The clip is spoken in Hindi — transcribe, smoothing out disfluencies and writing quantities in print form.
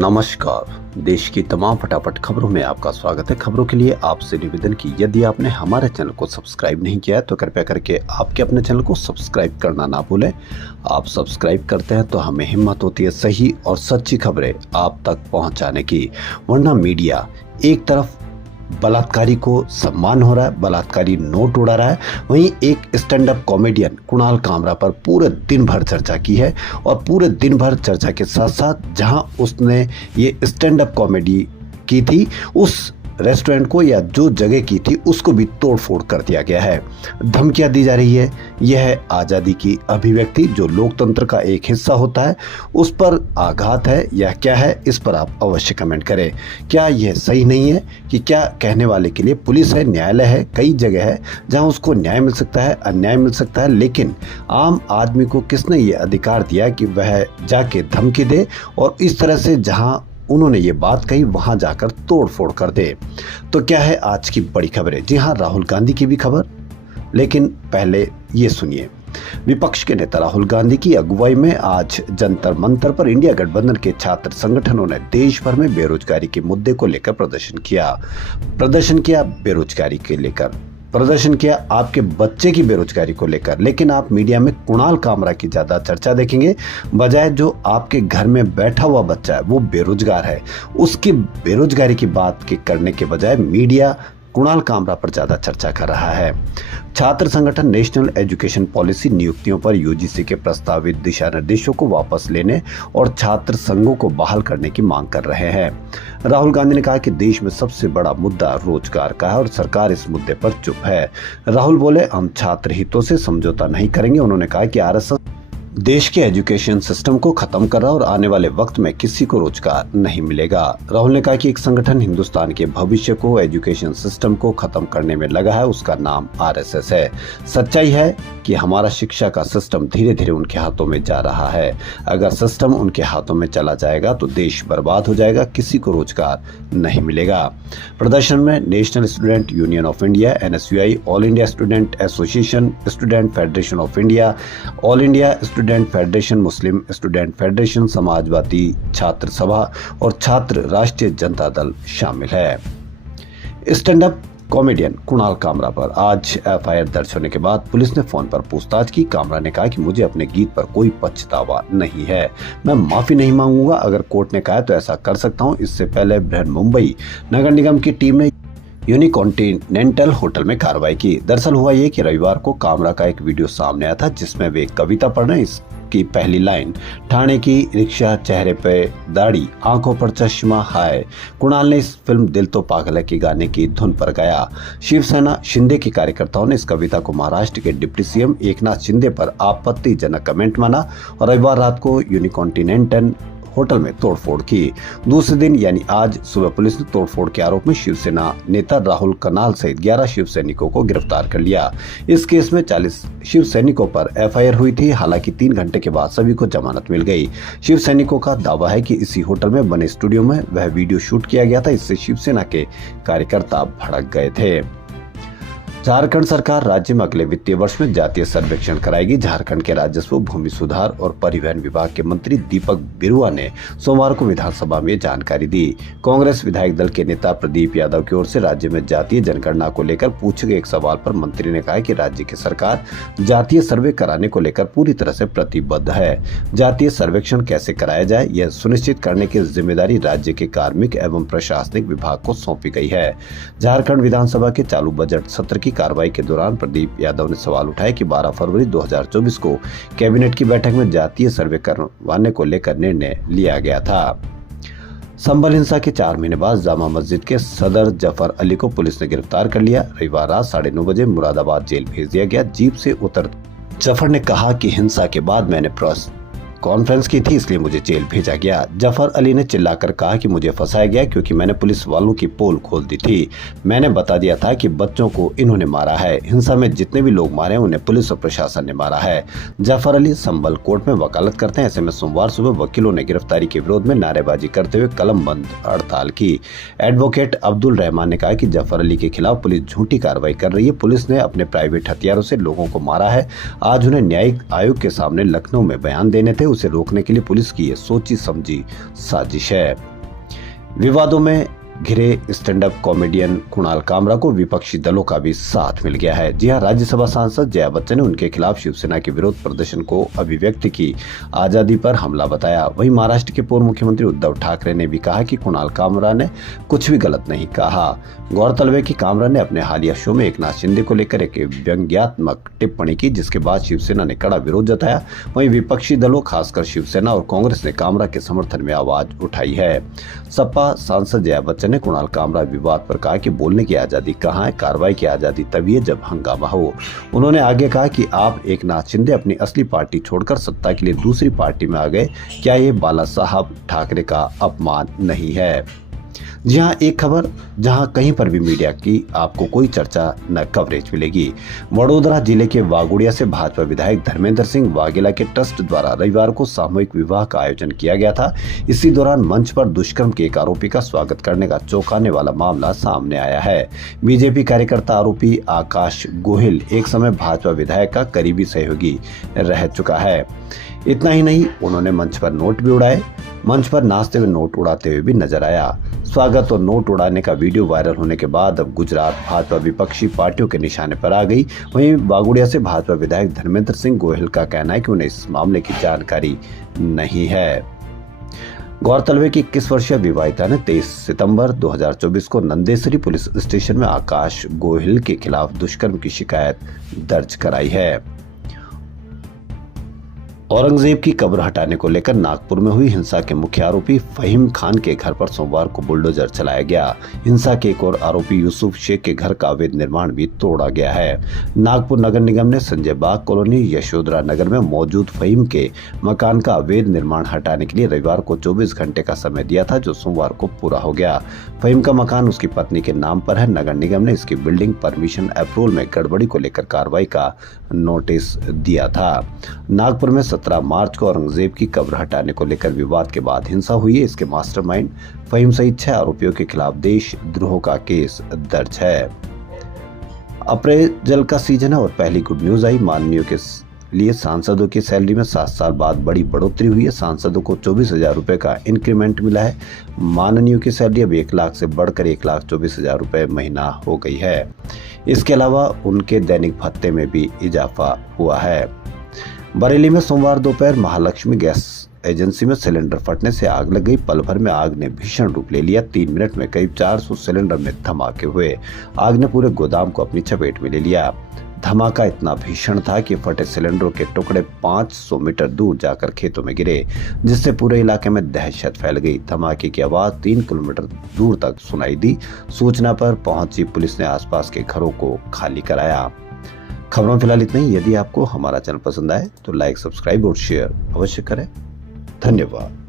नमस्कार। देश की तमाम फटाफट खबरों में आपका स्वागत है। खबरों के लिए आपसे निवेदन की यदि आपने हमारे चैनल को सब्सक्राइब नहीं किया है तो कृपया करके आपके अपने चैनल को सब्सक्राइब करना ना भूलें। आप सब्सक्राइब करते हैं तो हमें हिम्मत होती है सही और सच्ची खबरें आप तक पहुंचाने की। वरना मीडिया एक तरफ बलात्कारी को सम्मान हो रहा है, बलात्कारी नोट उड़ा रहा है, वहीं एक stand up comedian Kunal Kamra पर पूरे दिन भर चर्चा की है। और पूरे दिन भर चर्चा के साथ साथ जहां उसने ये स्टैंड अप कॉमेडी की थी, उस रेस्टोरेंट को या जो जगह की थी उसको भी तोड़ फोड़ कर दिया गया है, धमकियां दी जा रही है। यह है आज़ादी की अभिव्यक्ति जो लोकतंत्र का एक हिस्सा होता है, उस पर आघात है या क्या है, इस पर आप अवश्य कमेंट करें। क्या यह सही नहीं है कि क्या कहने वाले के लिए पुलिस है, न्यायालय है, कई जगह है जहां उसको न्याय मिल सकता है, अन्याय मिल सकता है, लेकिन आम आदमी को किसने ये अधिकार दिया कि वह जाके धमकी दे और इस तरह से जहां उन्होंने ये बात कही वहां जाकर तोड़ फोड़ कर दे। तो क्या है आज की बड़ी खबरें? जी हां, राहुल गांधी की भी खबर, लेकिन पहले ये सुनिए। विपक्ष के नेता राहुल गांधी की अगुवाई में आज जंतर मंतर पर इंडिया गठबंधन के छात्र संगठनों ने देश भर में बेरोजगारी के मुद्दे को लेकर प्रदर्शन किया बेरोजगारी के लेकर, प्रदर्शन किया आपके बच्चे की बेरोजगारी को लेकर। लेकिन आप मीडिया में कुणाल कामरा की ज्यादा चर्चा देखेंगे, बजाय जो आपके घर में बैठा हुआ बच्चा है वो बेरोजगार है, उसकी बेरोजगारी की बात करने के बजाय मीडिया कुणाल कामरा पर ज्यादा चर्चा कर रहा है। छात्र संगठन नेशनल एजुकेशन पॉलिसी नियुक्तियों पर यूजीसी के प्रस्तावित दिशा निर्देशों को वापस लेने और छात्र संघों को बहाल करने की मांग कर रहे हैं। राहुल गांधी ने कहा कि देश में सबसे बड़ा मुद्दा रोजगार का है और सरकार इस मुद्दे पर चुप है। राहुल बोले, हम छात्र हितों से समझौता नहीं करेंगे। उन्होंने कहा कि आरएसएस देश के एजुकेशन सिस्टम को खत्म कर रहा और आने वाले वक्त में किसी को रोजगार नहीं मिलेगा। राहुल ने कहा कि एक संगठन हिंदुस्तान के भविष्य को, एजुकेशन सिस्टम को खत्म करने में लगा है, उसका नाम आरएसएस है। सच्चाई है कि हमारा शिक्षा का सिस्टम धीरे धीरे उनके हाथों में जा रहा है। अगर सिस्टम उनके हाथों में चला जाएगा तो देश बर्बाद हो जाएगा, किसी को रोजगार नहीं मिलेगा। प्रदर्शन में national student union of India, NSUI, all India student association, student federation of India, all India student federation, Muslim student federation, Samajwadi छात्र सभा और छात्र राष्ट्रीय जनता दल शामिल है। Stand up comedian Kunal Kamra पर आज एफआईआर दर्ज होने के बाद पुलिस ने फोन पर पूछताछ की। कामरा ने कहा कि मुझे अपने गीत पर कोई पछतावा नहीं है, मैं माफी नहीं मांगूंगा। अगर कोर्ट ने कहा तो ऐसा कर सकता हूं। इससे पहले बृहन मुंबई नगर निगम की टीम ने यूनिकॉन्टिनेंटल होटल में कार्रवाई की। दरअसल हुआ ये कि रविवार को कामरा का एक वीडियो सामने आया था जिसमें वे कविता पढ़ रहे हैं। इसकी पहली लाइन, ठाणे की रिक्शा, चेहरे पे दाढ़ी, आंखों पर चश्मा, हाय। कुणाल ने इस फिल्म दिल तो पागल है के गाने की धुन पर गाया। शिवसेना शिंदे के कार्यकर्ताओं ने इस कविता को महाराष्ट्र के डिप्टी सीएम एकनाथ शिंदे पर आपत्तिजनक कमेंट माना और रविवार रात को यूनिकॉन्टिनेंटल होटल में तोड़फोड़ की। दूसरे दिन यानी आज सुबह पुलिस ने तोड़फोड़ के आरोप में शिवसेना नेता राहुल कनाल सहित 11 शिव सैनिकों को गिरफ्तार कर लिया। इस केस में 40 शिव सैनिकों पर एफआईआर हुई थी। हालांकि 3 घंटे के बाद सभी को जमानत मिल गई। शिव सैनिकों का दावा है कि इसी होटल में बने स्टूडियो में वह वीडियो शूट किया गया था। इससे शिवसेना के कार्यकर्ता भड़क गए थे। झारखंड सरकार राज्य में अगले वित्तीय वर्ष में जातीय सर्वेक्षण कराएगी। झारखंड के राजस्व, भूमि सुधार और परिवहन विभाग के मंत्री दीपक बिरुआ ने सोमवार को विधानसभा में जानकारी दी। कांग्रेस विधायक दल के नेता प्रदीप यादव की ओर से राज्य में जातीय जनगणना को लेकर पूछे गए एक सवाल पर मंत्री ने कहा कि राज्य की सरकार जातीय सर्वे कराने को लेकर पूरी तरह से प्रतिबद्ध है। जातीय सर्वेक्षण कैसे कराया जाए यह सुनिश्चित करने की जिम्मेदारी राज्य के कार्मिक एवं प्रशासनिक विभाग को सौंपी गई है। झारखंड विधानसभा के चालू बजट सत्र की कार्रवाई के दौरान प्रदीप यादव ने सवाल उठाया कि 12 फरवरी 2024 को कैबिनेट की बैठक में जातीय सर्वे करवाने को लेकर निर्णय लिया गया था। संभल हिंसा के 4 महीने बाद जामा मस्जिद के सदर जफर अली को पुलिस ने गिरफ्तार कर लिया। रविवार रात 9:30 बजे मुरादाबाद जेल भेज दिया गया। जीप से उतर जफर ने कहा कि हिंसा के बाद मैंने प्रेस कॉन्फ्रेंस की थी, इसलिए मुझे जेल भेजा गया। जफर अली ने चिल्लाकर कहा कि मुझे फंसाया गया क्योंकि मैंने पुलिस वालों की पोल खोल दी थी। मैंने बता दिया था कि बच्चों को इन्होंने मारा है। हिंसा में जितने भी लोग मारे उन्हें पुलिस और प्रशासन ने मारा है। जफर अली संभल कोर्ट में वकालत करते हैं। ऐसे में सोमवार सुबह वकीलों ने गिरफ्तारी के विरोध में नारेबाजी करते हुए कलम बंद हड़ताल की। एडवोकेट अब्दुल रहमान ने कहा कि जफर अली के खिलाफ पुलिस झूठी कार्रवाई कर रही है। पुलिस ने अपने प्राइवेट हथियारों से लोगों को मारा है। आज उन्हें न्यायिक आयोग के सामने लखनऊ में बयान देने थे। उसे रोकने के लिए पुलिस की ये सोची समझी साजिश है। विवादों में घिरे stand up comedian Kunal Kamra को विपक्षी दलों का भी साथ मिल गया है। जी हां, राज्यसभा सांसद जया बच्चन ने उनके खिलाफ शिवसेना के विरोध प्रदर्शन को अभिव्यक्ति की आजादी पर हमला बताया। वहीं महाराष्ट्र के पूर्व मुख्यमंत्री उद्धव ठाकरे ने भी कहा कि कुणाल कामरा ने कुछ भी गलत नहीं कहा। गौरतलब है कि कामरा ने अपने हालिया शो में एकनाथ शिंदे को लेकर एक व्यंग्यात्मक टिप्पणी की, जिसके बाद शिवसेना ने कड़ा विरोध जताया। वहीं विपक्षी दलों खासकर शिवसेना और कांग्रेस ने कामरा के समर्थन में आवाज उठाई है। सपा सांसद जया बच्चन ने कुणाल कामरा विवाद पर कहा कि बोलने की आजादी कहाँ है, कार्रवाई की आजादी तभी है जब हंगामा हो। उन्होंने आगे कहा कि आप एकनाथ शिंदे अपनी असली पार्टी छोड़कर सत्ता के लिए दूसरी पार्टी में आ गए, क्या ये बाला साहब ठाकरे का अपमान नहीं है। जी हाँ, एक खबर जहां कहीं पर भी मीडिया की आपको कोई चर्चा न कवरेज मिलेगी। वडोदरा जिले के वागुड़िया से भाजपा विधायक धर्मेंद्र सिंह वाघेला के ट्रस्ट द्वारा रविवार को सामूहिक विवाह का आयोजन किया गया था। इसी दौरान मंच पर दुष्कर्म के एक आरोपी का स्वागत करने का चौंकाने वाला मामला सामने आया है। बीजेपी कार्यकर्ता आरोपी आकाश गोहिल एक समय भाजपा विधायक का करीबी सहयोगी रह चुका है। इतना ही नहीं, उन्होंने मंच पर नोट भी उड़ाए। मंच पर नाचते हुए नोट उड़ाते हुए भी नजर आया। स्वागत और नोट उड़ाने का वीडियो वायरल होने के बाद अब गुजरात भाजपा विपक्षी पार्टियों के निशाने पर आ गई। वहीं वागुड़िया से भाजपा विधायक धर्मेंद्र सिंह गोहिल का कहना है कि उन्हें इस मामले की जानकारी नहीं है। गौरतलब है कि 21 वर्षीय विवाहिता ने 23 सितंबर 2024 को नंदेसरी पुलिस स्टेशन में आकाश गोहिल के खिलाफ दुष्कर्म की शिकायत दर्ज कराई है। औरंगजेब की कब्र हटाने को लेकर नागपुर में हुई हिंसा के मुख्य आरोपी फहीम खान के घर पर सोमवार को बुलडोजर चलाया गया। हिंसा के एक और आरोपी यूसुफ शेख के घर का अवैध निर्माण भी तोड़ा गया है। नागपुर नगर निगम ने संजय बाग कॉलोनी यशोधरा नगर में मौजूद फहीम के मकान का अवैध निर्माण हटाने के लिए रविवार को 24 घंटे का समय दिया था, जो सोमवार को पूरा हो गया। फहीम का मकान उसकी पत्नी के नाम पर है। नगर निगम ने इसकी बिल्डिंग परमिशन अप्रूवल में गड़बड़ी को लेकर कार्रवाई का नोटिस दिया था। नागपुर में 17 मार्च को औरंगजेब की कब्र हटाने को लेकर विवाद के बाद हिंसा हुई है। इसके मास्टरमाइंड फहीम सहित 6 आरोपियों के खिलाफ देशद्रोह का केस दर्ज है। अप्रैल का सीजन है और पहली गुड न्यूज आई। माननीयों के लिए सांसदों की सैलरी में 7 साल बाद बड़ी बढ़ोतरी हुई है। सांसदों को 24,000 रुपए का इंक्रीमेंट मिला है। माननीयों की सैलरी अब 1 लाख से बढ़कर 1,24,000 रुपए महीना हो गई है। इसके अलावा उनके दैनिक भत्ते में भी इजाफा हुआ है। बरेली में सोमवार दोपहर महालक्ष्मी गैस एजेंसी में सिलेंडर फटने से आग लग गई। पल भर में आग ने भीषण रूप ले लिया। 3 मिनट में करीब 400 सिलेंडर में धमाके हुए। आग ने पूरे गोदाम को अपनी चपेट में ले लिया। धमाका इतना भीषण था कि फटे सिलेंडरों के टुकड़े 500 मीटर दूर जाकर खेतों में गिरे, जिससे पूरे इलाके में दहशत फैल गई। धमाके की आवाज 3 किलोमीटर दूर तक सुनाई दी। सूचना पर पहुंची पुलिस ने आसपास के घरों को खाली कराया। खबरों में फिलहाल इतना ही। यदि आपको हमारा चैनल पसंद आए तो लाइक, सब्सक्राइब और शेयर अवश्य करें। धन्यवाद।